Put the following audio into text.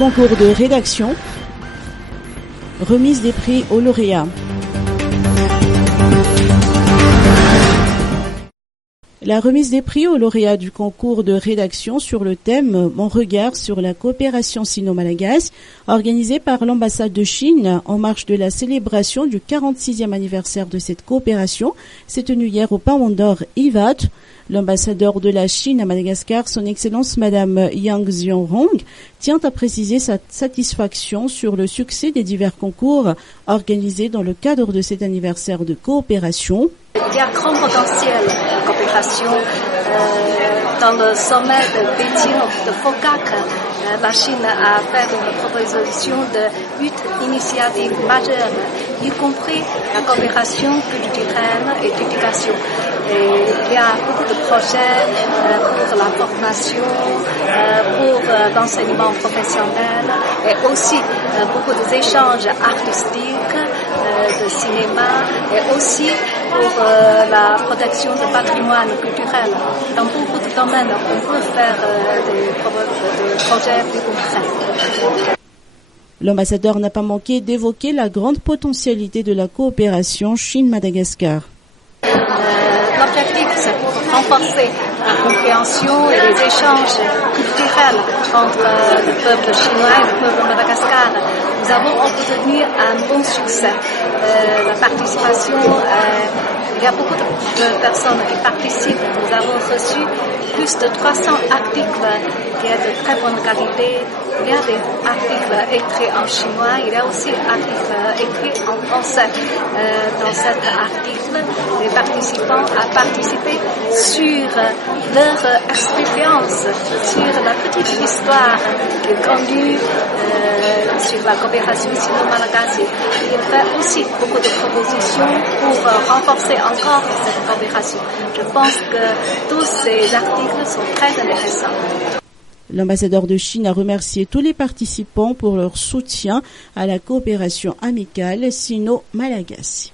Concours de rédaction, remise des prix aux lauréats. La remise des prix aux lauréats du concours de rédaction sur le thème « Mon regard sur la coopération sino-malagasy » organisé par l'ambassade de Chine en marge de la célébration du 46e anniversaire de cette coopération s'est tenue hier au Pavillon d'Or Ivat. L'ambassadeur de la Chine à Madagascar, son Excellence Madame Yang Xiaorong, tient à préciser sa satisfaction sur le succès des divers concours organisés dans le cadre de cet anniversaire de coopération. Il y a un grand potentiel de coopération. Dans le sommet de Pékin, de FOCAC, la Chine a fait une proposition de 8 initiatives majeures, y compris la coopération culturelle et d'éducation. Et il y a beaucoup de projets pour la formation, pour l'enseignement professionnel et aussi beaucoup d'échanges artistiques, de cinéma et aussi pour la protection du patrimoine culturel. Dans beaucoup de domaines, on peut faire des projets plus concrets. L'ambassadeur n'a pas manqué d'évoquer la grande potentialité de la coopération Chine-Madagascar. L'objectif, c'est pour renforcer la compréhension et les échanges culturels entre le peuple chinois et le peuple madagascar. Nous avons obtenu un bon succès. La participation, il y a beaucoup de personnes qui participent. Nous avons reçu plus de 300 articles qui sont de très bonne qualité. Il y a des articles écrits en chinois, il y a aussi des articles écrits en français. Dans cet article, les participants ont participé sur leur expérience, sur la petite histoire qu'ils ont sur la coopération sino-malagasy. Il fait aussi beaucoup de propositions pour renforcer encore cette coopération. Je pense que tous ces articles sont très intéressants. L'ambassadeur de Chine a remercié tous les participants pour leur soutien à la coopération amicale sino-malagasy.